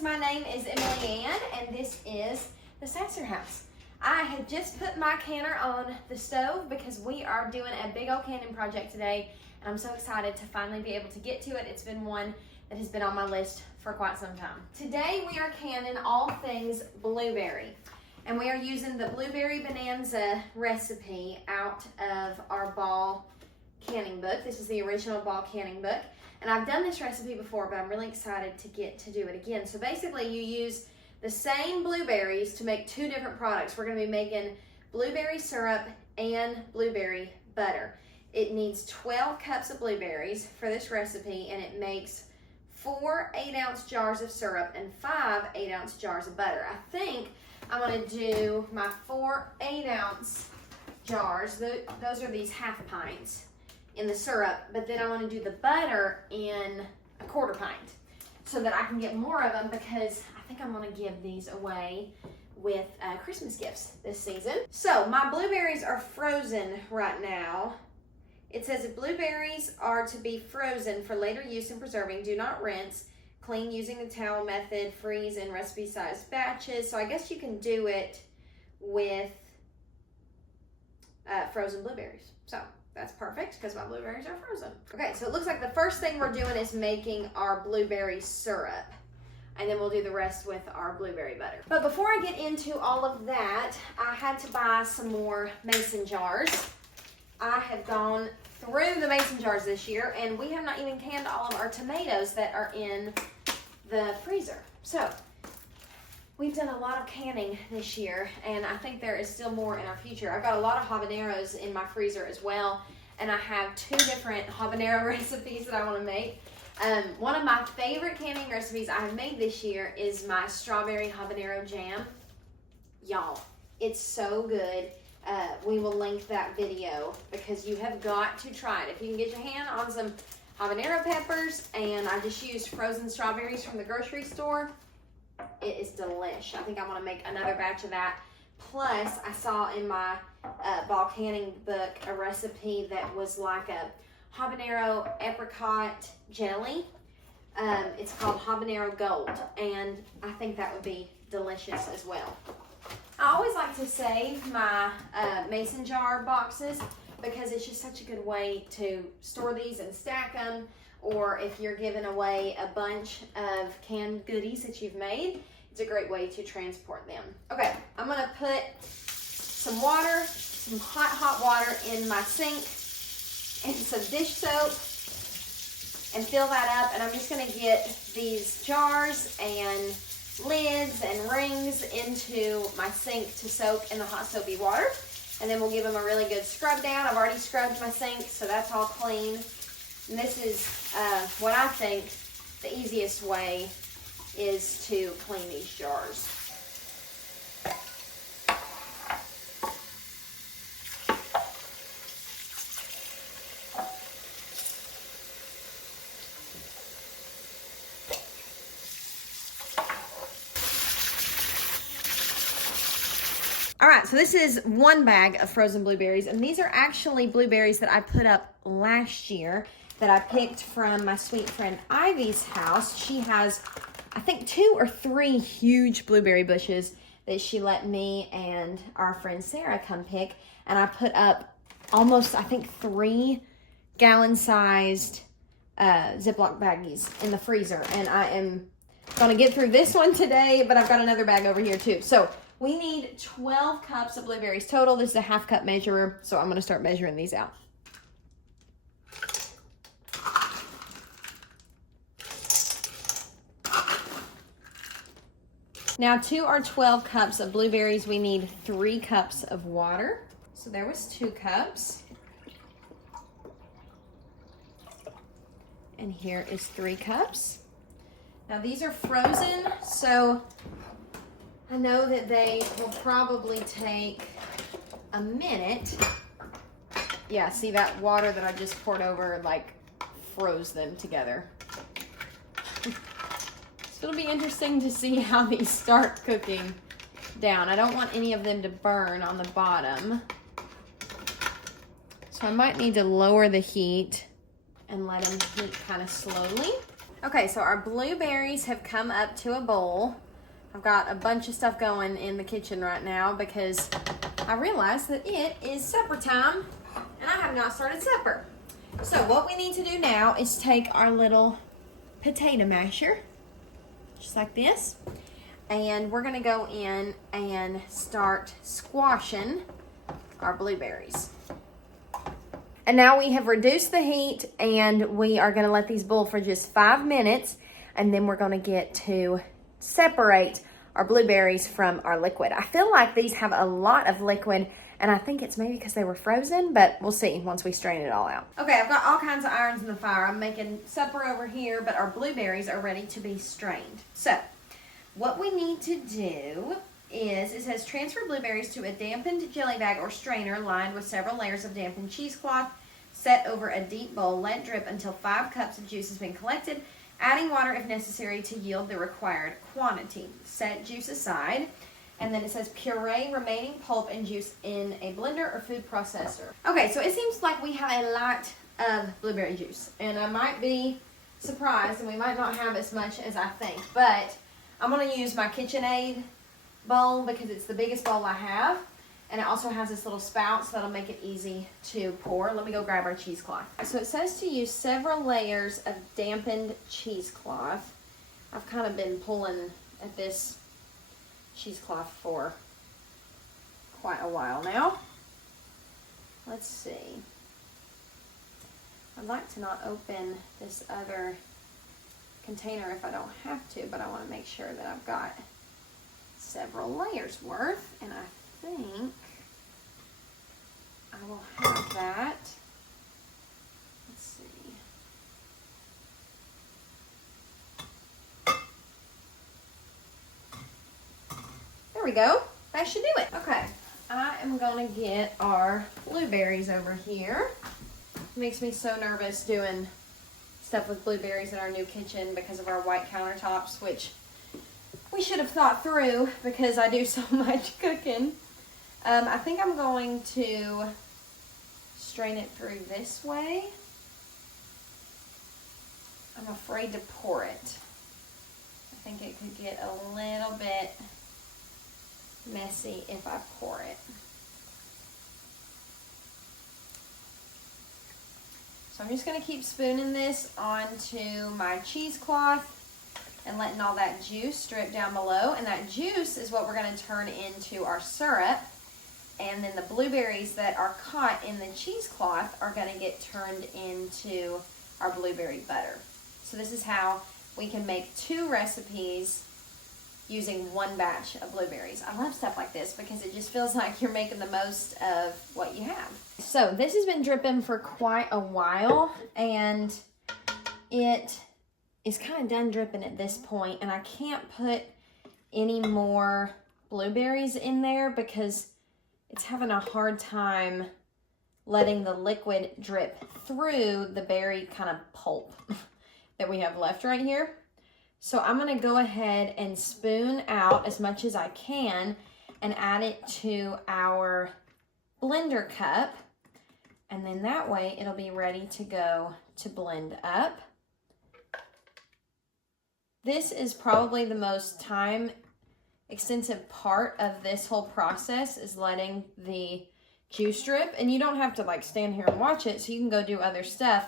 friends, my name is Emily Ann, and this is the Sasser house. I had just put my canner on the stove because we are doing a big old canning project today, and I'm so excited to finally be able to get to it. It's been one that has been on my list for quite some time. Today we are canning all things blueberry, and we are using the Blueberry Bonanza recipe out of our ball canning book. This is the original ball canning book. And I've done this recipe before, but I'm really excited to get to do it again. So basically you use the same blueberries to make two different products. We're gonna be making blueberry syrup and blueberry butter. It needs 12 cups of blueberries for this recipe, and it makes 4 8-ounce jars of syrup and 5 8-ounce jars of butter. I think I'm gonna do my 4 8-ounce jars. Those are these half pints in the syrup, but then I want to do the butter in a 1/4 pint so that I can get more of them, because I think I'm going to give these away with Christmas gifts this season. So my blueberries are frozen right now. It says if blueberries are to be frozen for later use in preserving, do not rinse, clean using the towel method, freeze in recipe sized batches. So I guess you can do it with frozen blueberries. So that's perfect because my blueberries are frozen. Okay, so it looks like the first thing we're doing is making our blueberry syrup, and then we'll do the rest with our blueberry butter. But before I get into all of that, I had to buy some more mason jars. I have gone through the mason jars this year, and we have not even canned all of our tomatoes that are in the freezer. So we've done a lot of canning this year, and I think there is still more in our future. I've got a lot of habaneros in my freezer as well, and I have 2 different habanero recipes that I want to make. One of my favorite canning recipes I have made this year is my strawberry habanero jam. Y'all, it's so good. We will link that video because you have got to try it. If you can get your hand on some habanero peppers, and I just used frozen strawberries from the grocery store, it is delish. I think I'm gonna make another batch of that. Plus, I saw in my ball canning book a recipe that was like a habanero apricot jelly. It's called habanero gold, and I think that would be delicious as well. I always like to save my mason jar boxes because it's just such a good way to store these and stack them, or if you're giving away a bunch of canned goodies that you've made, it's a great way to transport them. Okay, I'm gonna put some water, some hot water in my sink and some dish soap and fill that up, and I'm just gonna get these jars and lids and rings into my sink to soak in the hot soapy water, and then we'll give them a really good scrub down. I've already scrubbed my sink, so that's all clean. And this is what I think the easiest way is to clean these jars. All right, so this is 1 bag of frozen blueberries, and these are actually blueberries that I put up last year that I picked from my sweet friend Ivy's house. She has, I think, 2 or 3 huge blueberry bushes that she let me and our friend Sarah come pick, and I put up almost, I think, 3 gallon-sized Ziploc baggies in the freezer, and I am gonna get through this one today, but I've got another bag over here too. So we need 12 cups of blueberries total. This is a 1/2 cup measurer, so I'm gonna start measuring these out. Now, to our 12 cups of blueberries, we need 3 cups of water. So there was 2 cups. And here is 3 cups. Now, these are frozen, so I know that they will probably take a minute. Yeah, see that water that I just poured over, like, froze them together. So it'll be interesting to see how these start cooking down. I don't want any of them to burn on the bottom. So I might need to lower the heat and let them heat kind of slowly. Okay, so our blueberries have come up to a boil. I've got a bunch of stuff going in the kitchen right now because I realized that it is supper time and I have not started supper. So what we need to do now is take our little potato masher, just like this, and we're gonna go in and start squashing our blueberries. And now we have reduced the heat and we are gonna let these boil for just 5 minutes, and then we're gonna get to separate our blueberries from our liquid. I feel like these have a lot of liquid, and I think it's maybe because they were frozen, but we'll see once we strain it all out. Okay, I've got all kinds of irons in the fire. I'm making supper over here, but our blueberries are ready to be strained. So what we need to do is, it says transfer blueberries to a dampened jelly bag or strainer lined with several layers of dampened cheesecloth. Set over a deep bowl. Let drip until 5 cups of juice has been collected, adding water if necessary to yield the required quantity. Set juice aside. And then it says puree remaining pulp and juice in a blender or food processor. Okay, so it seems like we have a lot of blueberry juice, and I might be surprised and we might not have as much as I think, but I'm gonna use my KitchenAid bowl because it's the biggest bowl I have, and it also has this little spout, so that'll make it easy to pour. Let me go grab our cheesecloth. So it says to use several layers of dampened cheesecloth. I've kind of been pulling at this cheesecloth for quite a while now. Let's see. I'd like to not open this other container if I don't have to, but I want to make sure that I've got several layers worth, and I think I will have that. Let's see. There we go. That should do it. Okay, I am gonna get our blueberries over here. Makes me so nervous doing stuff with blueberries in our new kitchen because of our white countertops, which we should have thought through because I do so much cooking. I think I'm going to strain it through this way. I'm afraid to pour it. I think it could get a little bit messy if I pour it. So I'm just going to keep spooning this onto my cheesecloth and letting all that juice drip down below. And that juice is what we're going to turn into our syrup. And then the blueberries that are caught in the cheesecloth are going to get turned into our blueberry butter. So this is how we can make 2 recipes using 1 batch of blueberries. I love stuff like this because it just feels like you're making the most of what you have. So this has been dripping for quite a while, and it is kind of done dripping at this point, and I can't put any more blueberries in there because it's having a hard time letting the liquid drip through the berry kind of pulp that we have left right here. So I'm going to go ahead and spoon out as much as I can and add it to our blender cup, and then that way it'll be ready to go to blend up. This is probably the most time extensive part of this whole process, is letting the juice drip, and you don't have to like stand here and watch it, so you can go do other stuff,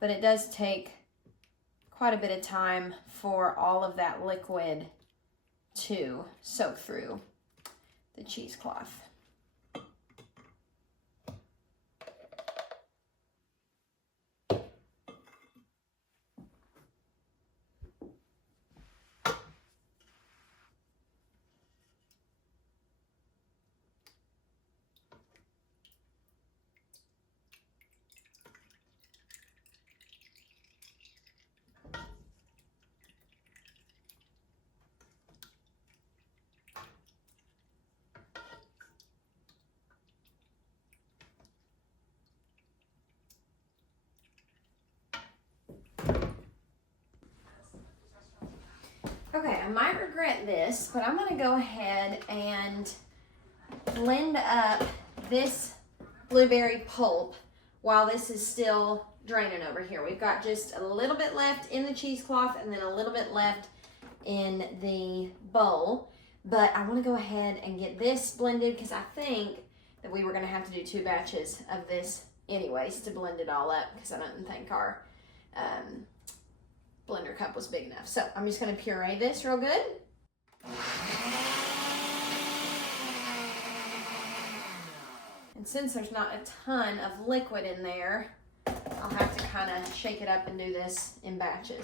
but it does take quite a bit of time for all of that liquid to soak through the cheesecloth. Okay, I might regret this, but I'm going to go ahead and blend up this blueberry pulp while this is still draining over here. We've got just a little bit left in the cheesecloth and then a little bit left in the bowl. But I want to go ahead and get this blended because I think that we were going to have to do 2 batches of this anyways to blend it all up because I didn't think our blender cup was big enough. So I'm just going to puree this real good. And since there's not a ton of liquid in there, I'll have to kind of shake it up and do this in batches.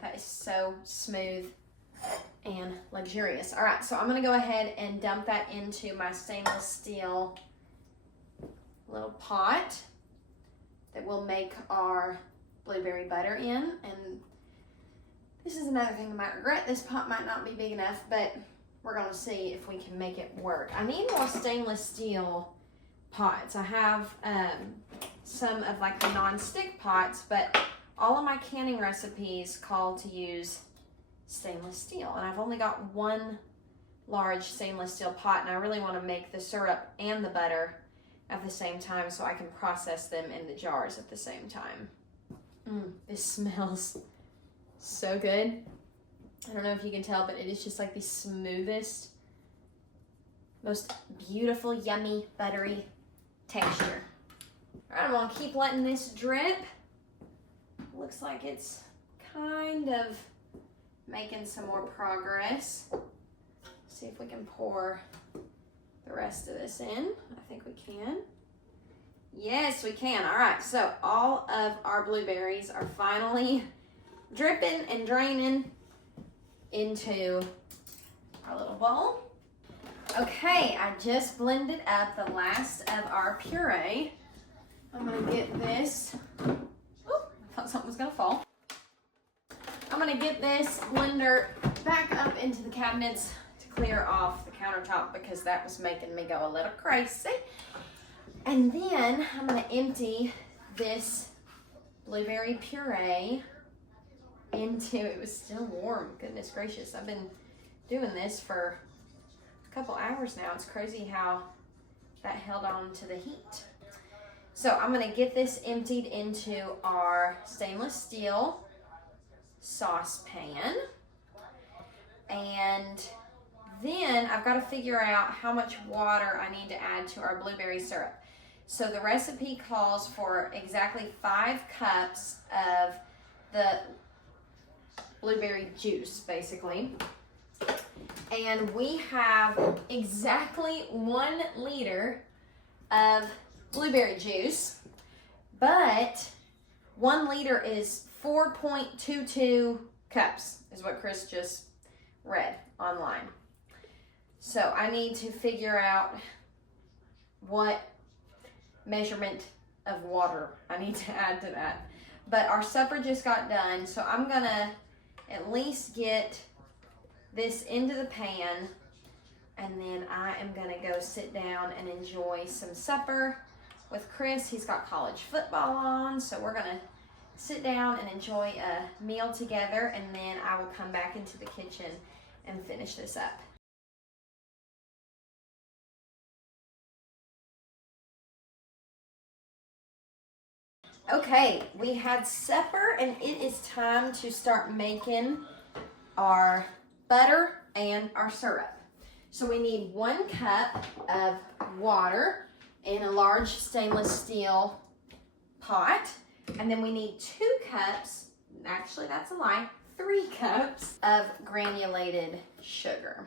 That is so smooth and luxurious. All right, so I'm gonna go ahead and dump that into my stainless steel little pot that we'll make our blueberry butter in. And this is another thing I might regret. This pot might not be big enough, but we're gonna see if we can make it work. I need more stainless steel pots. I have some of like the non-stick pots, but all of my canning recipes call to use stainless steel, and I've only got 1 large stainless steel pot, and I really want to make the syrup and the butter at the same time so I can process them in the jars at the same time. This smells so good. I don't know if you can tell, but it is just like the smoothest, most beautiful, yummy, buttery texture. All right, I'm gonna keep letting this drip. Looks like it's kind of making some more progress. See if we can pour the rest of this in. I think we can. Yes, we can. All right, so all of our blueberries are finally dripping and draining into our little bowl. Okay, I just blended up the last of our puree. I'm gonna get this. I thought something was gonna fall. I'm gonna get this blender back up into the cabinets to clear off the countertop because that was making me go a little crazy. And then I'm gonna empty this blueberry puree into, it was still warm, goodness gracious. I've been doing this for a couple hours now. It's crazy how that held on to the heat. So I'm gonna get this emptied into our stainless steel saucepan. And then I've got to figure out how much water I need to add to our blueberry syrup. So the recipe calls for exactly 5 cups of the blueberry juice, basically. And we have exactly 1 liter of blueberry juice, but 1 liter is 4.22 cups, is what Chris just read online. So I need to figure out what measurement of water I need to add to that. But our supper just got done, so I'm gonna at least get this into the pan, and then I am gonna go sit down and enjoy some supper with Chris. He's got college football on, so we're gonna sit down and enjoy a meal together, and then I will come back into the kitchen and finish this up. Okay, we had supper and it is time to start making our butter and our syrup. So we need 1 cup of water in a large stainless steel pot. And then we need 2 cups, actually that's a lie, 3 cups of granulated sugar.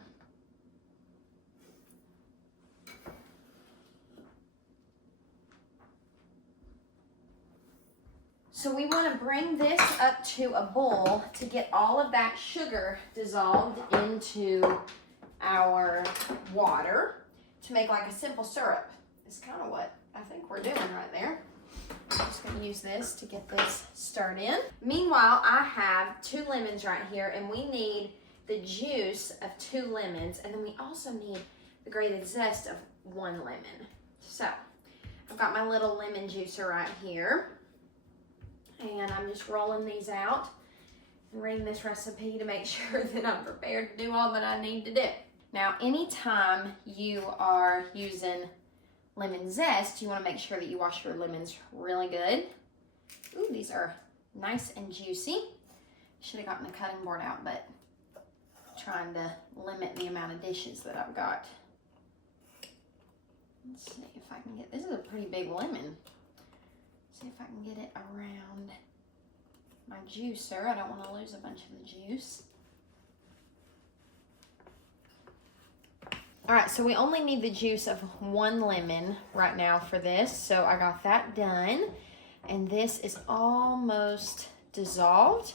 So we want to bring this up to a bowl to get all of that sugar dissolved into our water to make like a simple syrup. It's kind of what I think we're doing right there. I'm just going to use this to get this stirred in. Meanwhile, I have 2 lemons right here, and we need the juice of 2 lemons, and then we also need the grated zest of 1 lemon. So I've got my little lemon juicer right here, and I'm just rolling these out and reading this recipe to make sure that I'm prepared to do all that I need to do. Now, anytime you are using lemon zest, you want to make sure that you wash your lemons really good. Ooh, these are nice and juicy. Should have gotten the cutting board out, but I'm trying to limit the amount of dishes that I've got. Let's see if I can get, this is a pretty big lemon. See if I can get it around my juicer. I don't want to lose a bunch of the juice. All right, so we only need the juice of 1 lemon right now for this. So I got that done. And this is almost dissolved.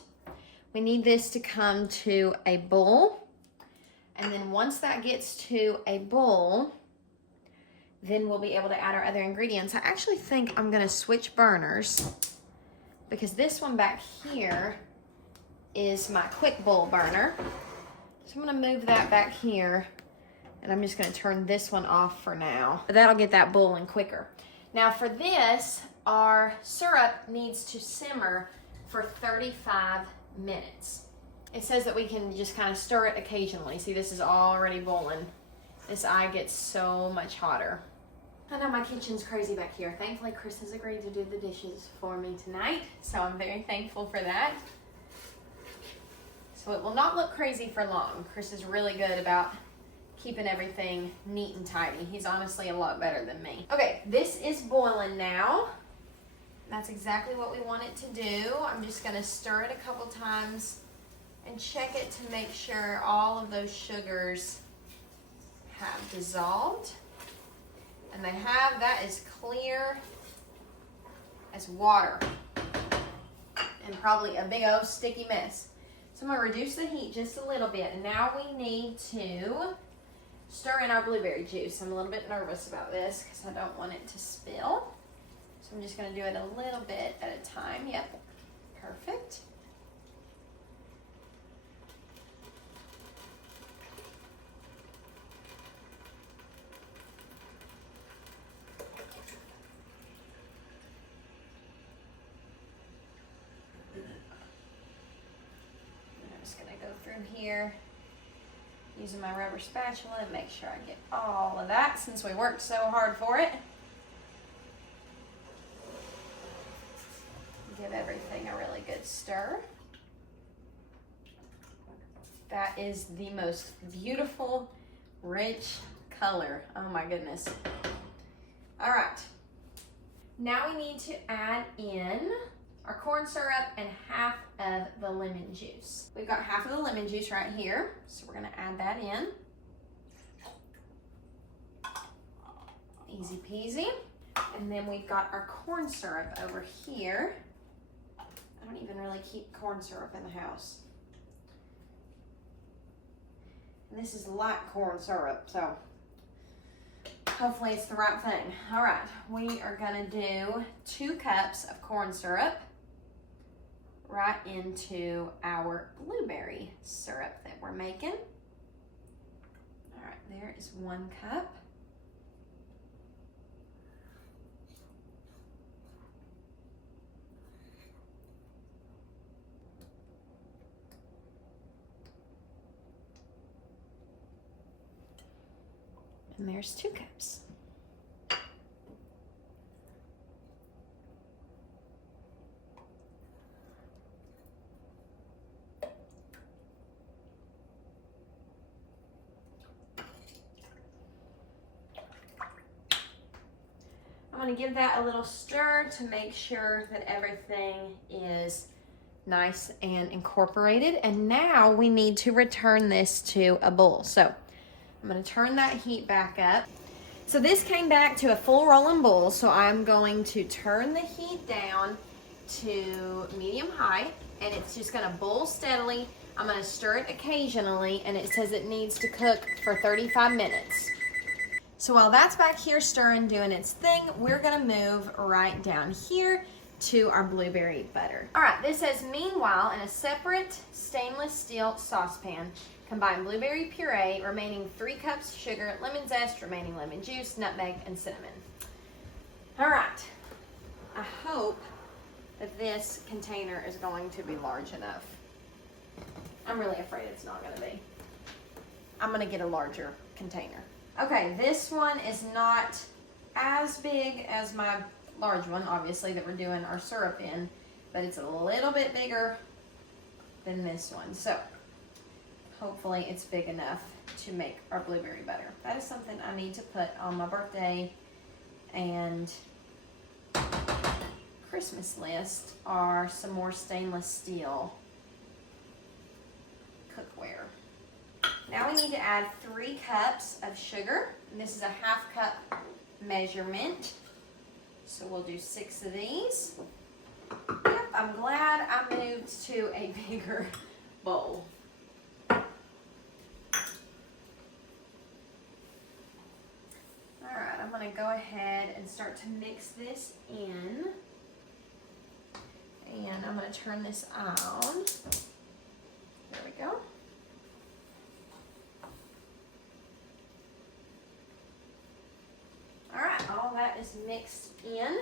We need this to come to a boil. And then once that gets to a boil, then we'll be able to add our other ingredients. I actually think I'm gonna switch burners because this one back here is my quick boil burner. So I'm gonna move that back here. And I'm just gonna turn this one off for now. But that'll get that boiling quicker. Now for this, our syrup needs to simmer for 35 minutes. It says that we can just kind of stir it occasionally. See, this is already boiling. This eye gets so much hotter. I know my kitchen's crazy back here. Thankfully, Chris has agreed to do the dishes for me tonight, so I'm very thankful for that. So it will not look crazy for long. Chris is really good about keeping everything neat and tidy. He's honestly a lot better than me. Okay, this is boiling now. That's exactly what we want it to do. I'm just gonna stir it a couple times and check it to make sure all of those sugars have dissolved. And they have. That is clear as water and probably a big old sticky mess. So I'm gonna reduce the heat just a little bit. And now we need to stir in our blueberry juice. I'm a little bit nervous about this because I don't want it to spill. So I'm just gonna do it a little bit at a time. Yep, perfect. I'm just gonna go through here using my rubber spatula and make sure I get all of that since we worked so hard for it. Give everything a really good stir. That is the most beautiful, rich color. Oh my goodness. All right. Now we need to add in our corn syrup and half of the lemon juice. We've got half of the lemon juice right here, so we're gonna add that in. Easy peasy. And then we've got our corn syrup over here. I don't even really keep corn syrup in the house. And this is light corn syrup, so hopefully it's the right thing. All right, we are gonna do 2 cups of corn syrup right into our blueberry syrup that we're making. All right, there is 1 cup. And there's 2 cups. I'm going to give that a little stir to make sure that everything is nice and incorporated. And now we need to return this to a bowl. So I'm going to turn that heat back up. So this came back to a full rolling boil, so I'm going to turn the heat down to medium high, and it's just going to boil steadily. I'm going to stir it occasionally, and it says it needs to cook for 35 minutes. So while that's back here stirring, doing its thing, we're going to move right down here to our blueberry butter. All right, this says, meanwhile, in a separate stainless steel saucepan, combine blueberry puree, remaining 3 cups sugar, lemon zest, remaining lemon juice, nutmeg, and cinnamon. All right, I hope that this container is going to be large enough. I'm really afraid it's not gonna be. I'm gonna get a larger container. Okay, this one is not as big as my large one, obviously, that we're doing our syrup in, but it's a little bit bigger than this one. So hopefully it's big enough to make our blueberry butter. That is something I need to put on my birthday and Christmas list are some more stainless steel cookware. Now we need to add 3 cups of sugar. And this is a 1/2 cup measurement. So we'll do 6 of these. Yep, I'm glad I moved to a bigger bowl. Alright, I'm going to go ahead and start to mix this in. And I'm going to turn this on. There we go. Alright, all that is mixed in.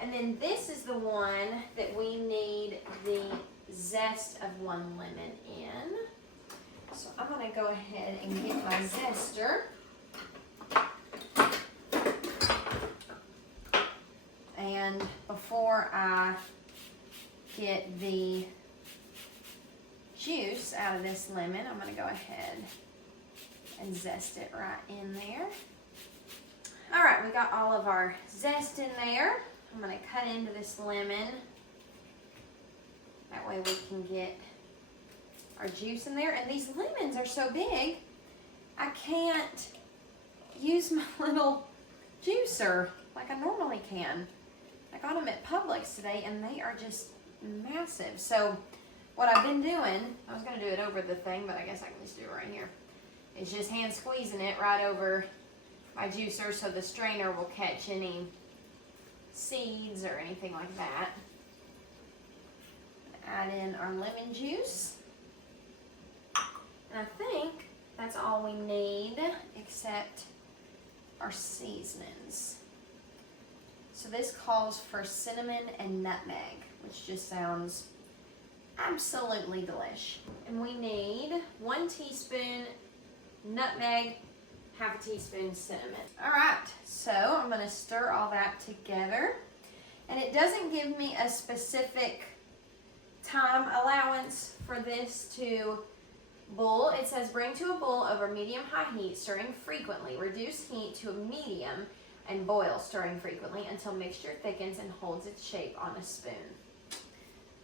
And then this is the one that we need the zest of 1 lemon in. So I'm going to go ahead and get my zester. And before I get the juice out of this lemon, I'm going to go ahead and zest it right in there. All right, we got all of our zest in there. I'm going to cut into this lemon. That way we can get our juice in there. And these lemons are so big, I can't use my little juicer like I normally can. I got them at Publix today and they are just massive. So what I've been doing, I was going to do it over the thing, but I guess I can just do it right here. It's just hand squeezing it right over my juicer so the strainer will catch any seeds or anything like that. Add in our lemon juice. And I think that's all we need except our seasonings. So this calls for cinnamon and nutmeg, which just sounds absolutely delish. And we need 1 teaspoon nutmeg, 1/2 teaspoon cinnamon. All right, so I'm gonna stir all that together. And it doesn't give me a specific time allowance for this to boil. It says bring to a boil over medium-high heat, stirring frequently. Reduce heat to a medium and boil, stirring frequently until mixture thickens and holds its shape on a spoon.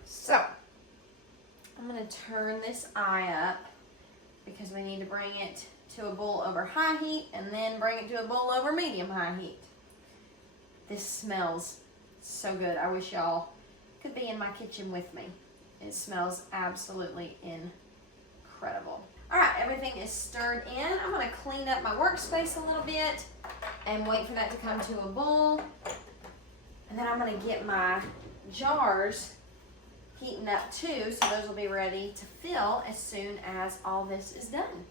So, I'm going to turn this eye up because we need to bring it to a boil over high heat and then bring it to a boil over medium-high heat. This smells so good. I wish y'all could be in my kitchen with me. It smells absolutely incredible. All right, everything is stirred in. I'm going to clean up my workspace a little bit and wait for that to come to a boil. And then I'm going to get my jars heating up too, so those will be ready to fill as soon as all this is done.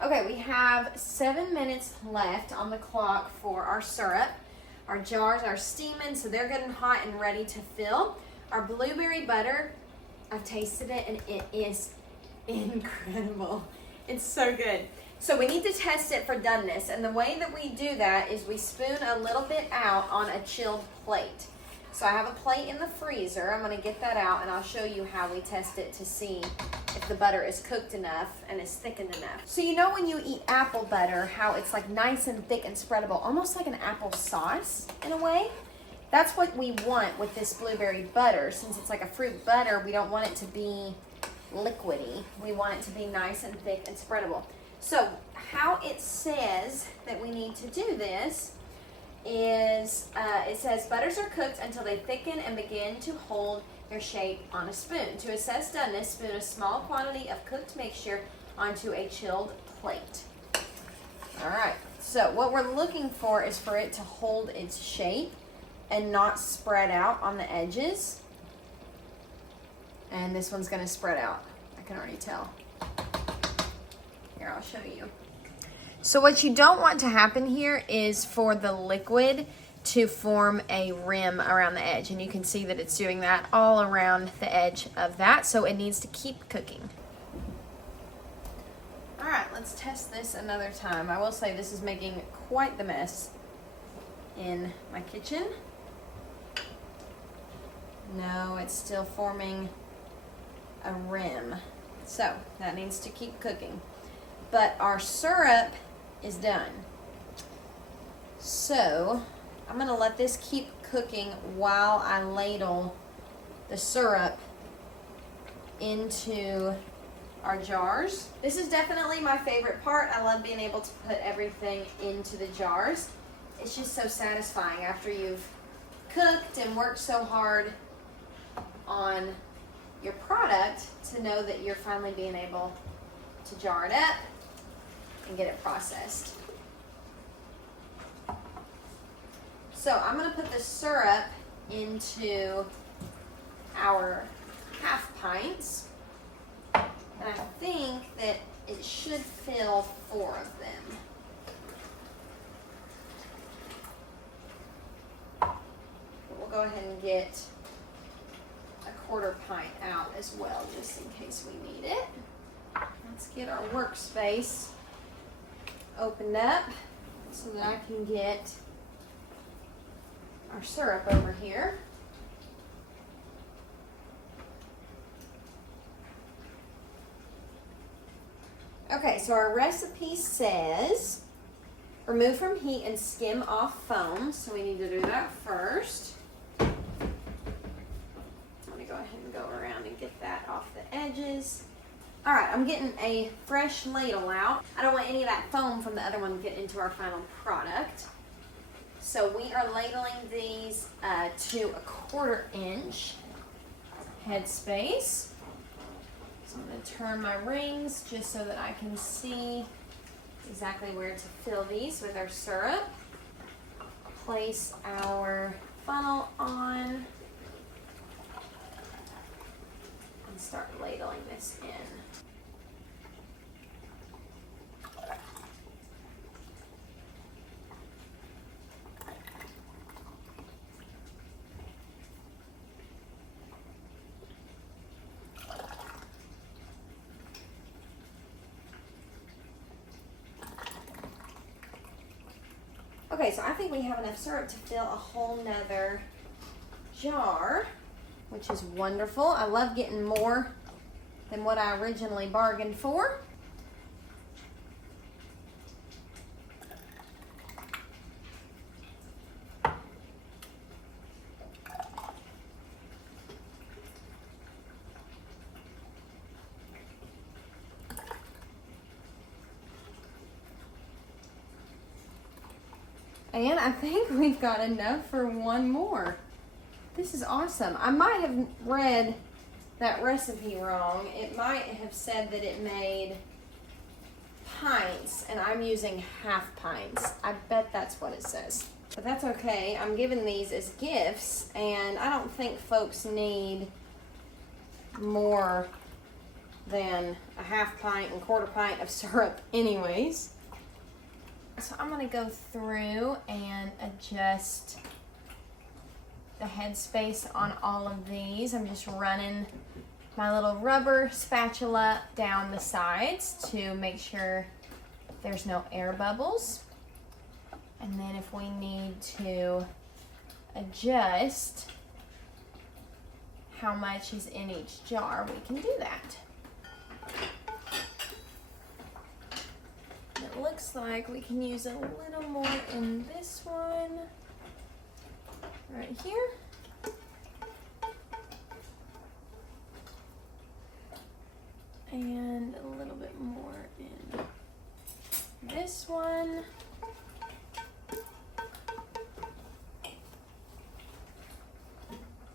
Okay, we have 7 minutes left on the clock for our syrup. Our jars are steaming, so they're getting hot and ready to fill. Our blueberry butter, I've tasted it and it is incredible. It's so good. So we need to test it for doneness, and the way that we do that is we spoon a little bit out on a chilled plate. So I have a plate in the freezer. I'm going to get that out and I'll show you how we test it to see if the butter is cooked enough and is thickened enough. So you know when you eat apple butter, how it's like nice and thick and spreadable, almost like an apple sauce in a way? That's what we want with this blueberry butter. Since it's like a fruit butter, we don't want it to be liquidy. We want it to be nice and thick and spreadable. So how it says that we need to do this is, it says butters are cooked until they thicken and begin to hold their shape on a spoon. To assess doneness, spoon a small quantity of cooked mixture onto a chilled plate. All right, so what we're looking for is for it to hold its shape and not spread out on the edges. And this one's gonna spread out. I can already tell. Here, I'll show you. So what you don't want to happen here is for the liquid to form a rim around the edge. And you can see that it's doing that all around the edge of that, so it needs to keep cooking. All right, let's test this another time. I will say this is making quite the mess in my kitchen. No, it's still forming a rim. So that needs to keep cooking. But our syrup is done. So I'm gonna let this keep cooking while I ladle the syrup into our jars. This is definitely my favorite part. I love being able to put everything into the jars. It's just so satisfying after you've cooked and worked so hard on your product to know that you're finally being able to jar it up and get it processed. So I'm going to put the syrup into our half pints, and I think that it should fill 4 of them. But we'll go ahead and get a 1/4 pint out as well, just in case we need it. Let's get our workspace opened up so that I can get our syrup over here. Okay, so our recipe says remove from heat and skim off foam, so we need to do that first. Let me go ahead and go around and get that off the edges. All right, I'm getting a fresh ladle out. I don't want any of that foam from the other one to get into our final product. So we are ladling these to a 1/4 inch headspace. So I'm going to turn my rings just so that I can see exactly where to fill these with our syrup. Place our funnel on and start ladling this in. Okay, so I think we have enough syrup to fill a whole nother jar, which is wonderful. I love getting more than what I originally bargained for. And I think we've got enough for 1 more. This is awesome. I might have read that recipe wrong. It might have said that it made pints, and I'm using half pints. I bet that's what it says. But that's okay. I'm giving these as gifts, and I don't think folks need more than a half pint and 1/4 pint of syrup anyways. So I'm going to go through and adjust the headspace on all of these. I'm just running my little rubber spatula down the sides to make sure there's no air bubbles. And then if we need to adjust how much is in each jar, we can do that. It looks like we can use a little more in this one, right here. And a little bit more in this one.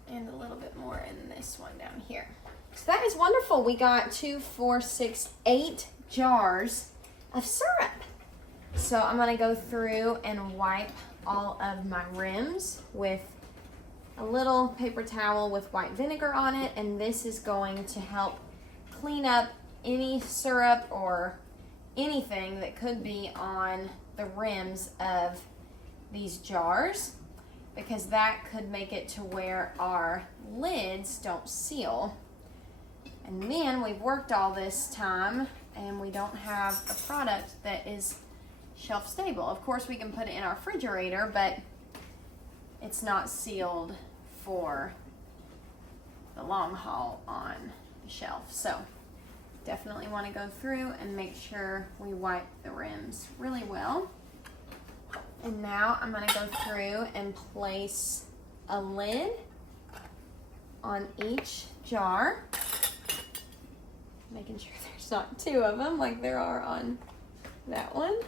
And a little bit more in this one down here. So that is wonderful. We got 2, 4, 6, 8 jars of syrup. So I'm going to go through and wipe all of my rims with a little paper towel with white vinegar on it, and this is going to help clean up any syrup or anything that could be on the rims of these jars. because that could make it to where our lids don't seal. And then we've worked all this time and we don't have a product that is shelf stable. Of course we can put it in our refrigerator, but it's not sealed for the long haul on the shelf. So definitely want to go through and make sure we wipe the rims really well. And now I'm going to go through and place a lid on each jar, making sure there's not two of them like there are on that one.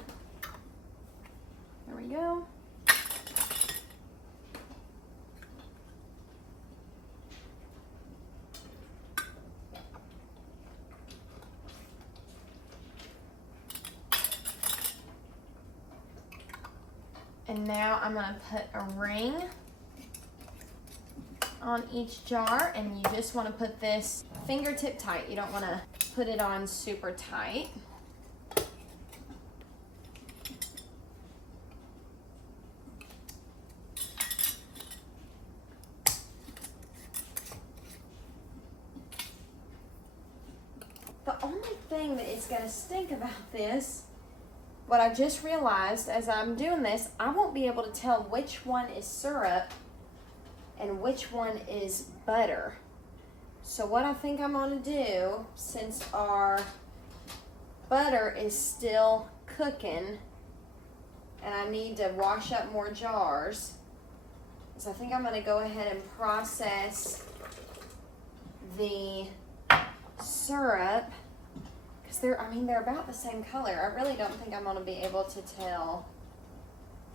There we go. And now I'm gonna put a ring on each jar, and you just wanna put this fingertip tight. You don't wanna put it on super tight. The only thing that is gonna stink about this, what I just realized as I'm doing this, I won't be able to tell which one is syrup and which one is butter. So what I think I'm gonna do, since our butter is still cooking and I need to wash up more jars, is I think I'm gonna go ahead and process the syrup, because they're about the same color. I really don't think I'm gonna be able to tell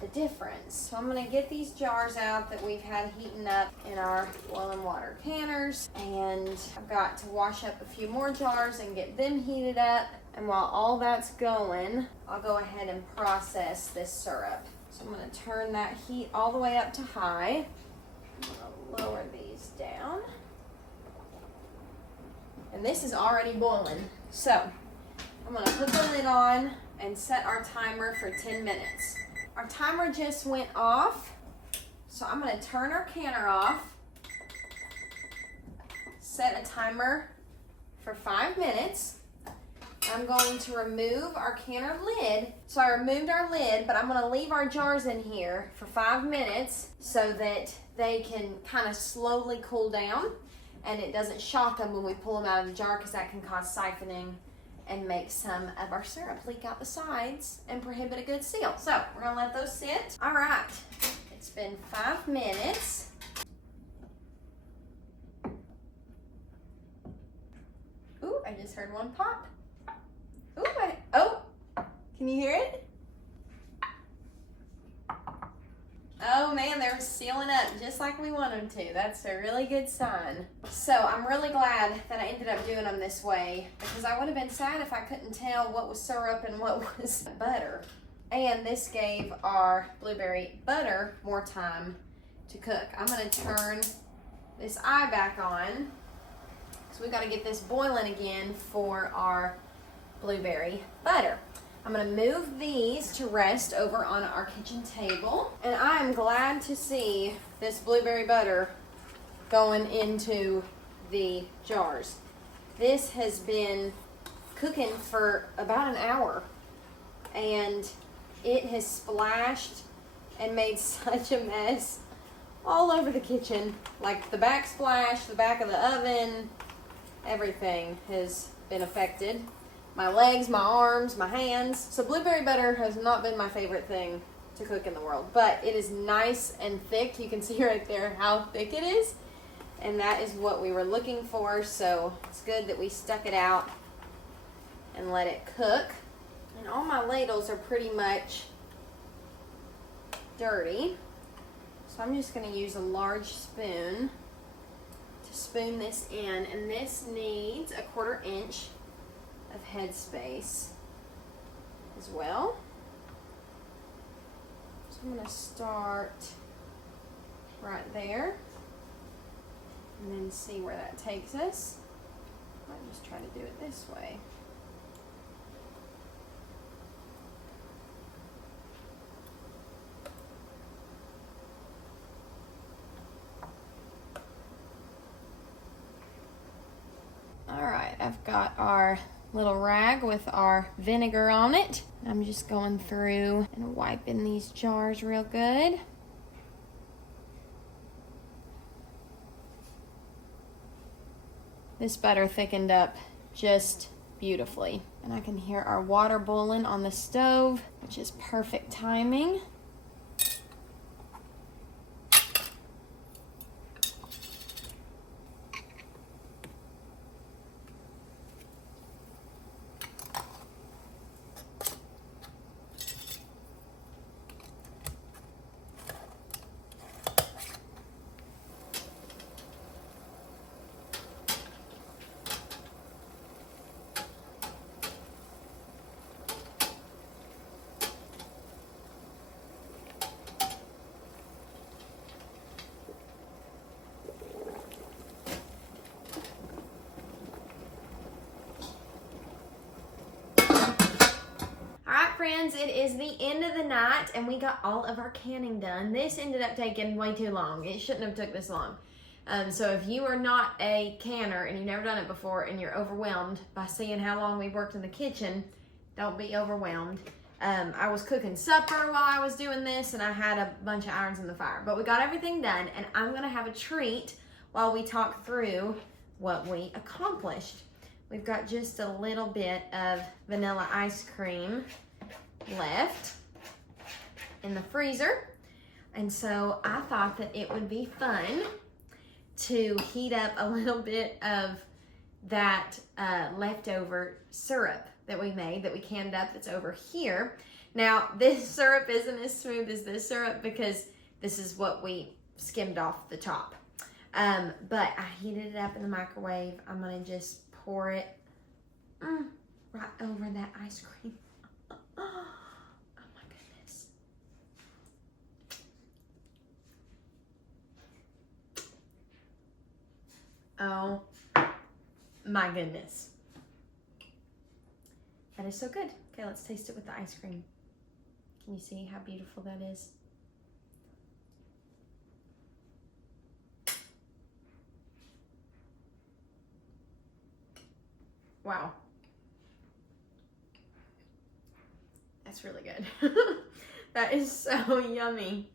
the difference. So I'm gonna get these jars out that we've had heating up in our boiling water canners, and I've got to wash up a few more jars and get them heated up. And while all that's going, I'll go ahead and process this syrup. So I'm gonna turn that heat all the way up to high. I'm gonna lower these down. And this is already boiling. So I'm gonna put the lid on and set our timer for 10 minutes. Our timer just went off, so I'm gonna turn our canner off, set a timer for 5 minutes. I'm going to remove our canner lid. So I removed our lid, but I'm gonna leave our jars in here for 5 minutes so that they can kind of slowly cool down and it doesn't shock them when we pull them out of the jar, because that can cause siphoning and make some of our syrup leak out the sides and prohibit a good seal. So we're gonna let those sit. All right, it's been 5 minutes. Ooh, I just heard one pop. Ooh, oh, can you hear it? Oh man, they're sealing up just like we want them to. That's a really good sign. So I'm really glad that I ended up doing them this way, because I would have been sad if I couldn't tell what was syrup and what was butter. And this gave our blueberry butter more time to cook. I'm gonna turn this eye back on, because we've got to get this boiling again for our blueberry butter. I'm gonna move these to rest over on our kitchen table. And I am glad to see this blueberry butter going into the jars. This has been cooking for about an hour, and it has splashed and made such a mess all over the kitchen. Like the backsplash, the back of the oven, everything has been affected. My legs, my arms, my hands. So blueberry butter has not been my favorite thing to cook in the world, but it is nice and thick. You can see right there how thick it is, and that is what we were looking for. So it's good that we stuck it out and let it cook. And all my ladles are pretty much dirty, so I'm just going to use a large spoon to spoon this in, and this needs a 1/4 inch of head space as well. So I'm going to start right there and then see where that takes us. I'll just try to do it this way. got our little rag with our vinegar on it. I'm just going through and wiping these jars real good. This butter thickened up just beautifully. And I can hear our water boiling on the stove, which is perfect timing. Friends, it is the end of the night and we got all of our canning done. This ended up taking way too long. It shouldn't have took this long. So if you are not a canner and you've never done it before and you're overwhelmed by seeing how long we worked in the kitchen, don't be overwhelmed. I was cooking supper while I was doing this and I had a bunch of irons in the fire. But we got everything done and I'm going to have a treat while we talk through what we accomplished. We've got just a little bit of vanilla ice cream left in the freezer, and so I thought that it would be fun to heat up a little bit of that leftover syrup that we made, that we canned up, that's over here. Now this syrup isn't as smooth as this syrup because this is what we skimmed off the top, but I heated it up in the microwave. I'm gonna just pour it right over that ice cream. Oh my goodness. Oh my goodness. That is so good. Okay, let's taste it with the ice cream. Can you see how beautiful that is? Wow. That's really good. That is so yummy.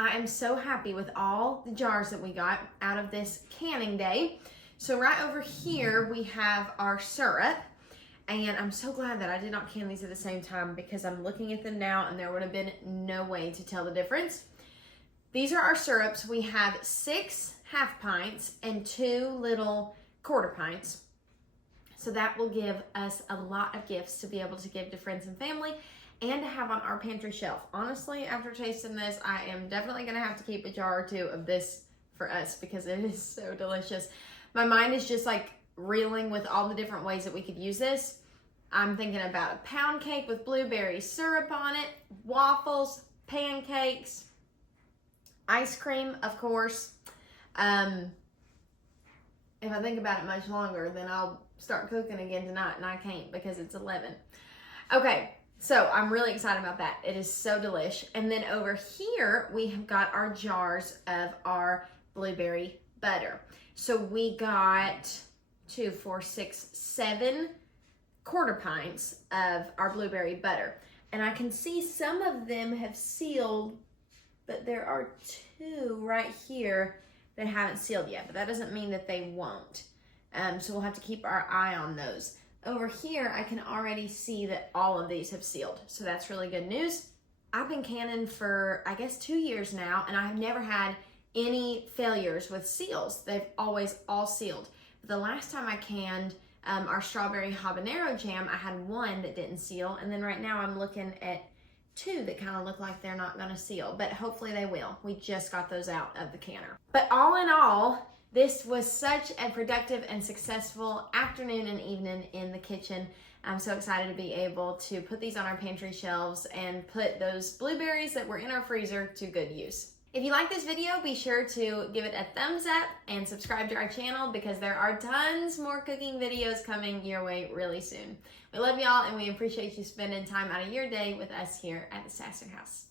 I am so happy with all the jars that we got out of this canning day. So right over here we have our syrup, and I'm so glad that I did not can these at the same time because I'm looking at them now and there would have been no way to tell the difference. These are our syrups. We have 6 half pints and 2 little quarter pints. So that will give us a lot of gifts to be able to give to friends and family and to have on our pantry shelf. Honestly, after tasting this, I am definitely gonna have to keep a jar or 2 of this for us because it is so delicious. My mind is just like reeling with all the different ways that we could use this. I'm thinking about a pound cake with blueberry syrup on it, waffles, pancakes, ice cream, of course. If I think about it much longer, then I'll start cooking again tonight, and I can't because it's 11. Okay, so I'm really excited about that. It is so delish. And then over here, we have got our jars of our blueberry butter. So we got 2, 4, 6, 7 quarter pints of our blueberry butter. And I can see some of them have sealed, but there are 2 right here that haven't sealed yet, but that doesn't mean that they won't. So we'll have to keep our eye on those. Over here, I can already see that all of these have sealed, so that's really good news. I've been canning for, I guess, 2 years now, and I've never had any failures with seals. They've always all sealed. But the last time I canned our strawberry habanero jam, I had 1 that didn't seal, and then right now I'm looking at 2 that kind of look like they're not gonna seal, but hopefully they will. We just got those out of the canner. But all in all, this was such a productive and successful afternoon and evening in the kitchen. I'm so excited to be able to put these on our pantry shelves and put those blueberries that were in our freezer to good use. If you like this video, be sure to give it a thumbs up and subscribe to our channel because there are tons more cooking videos coming your way really soon. We love y'all and we appreciate you spending time out of your day with us here at the Sasser House.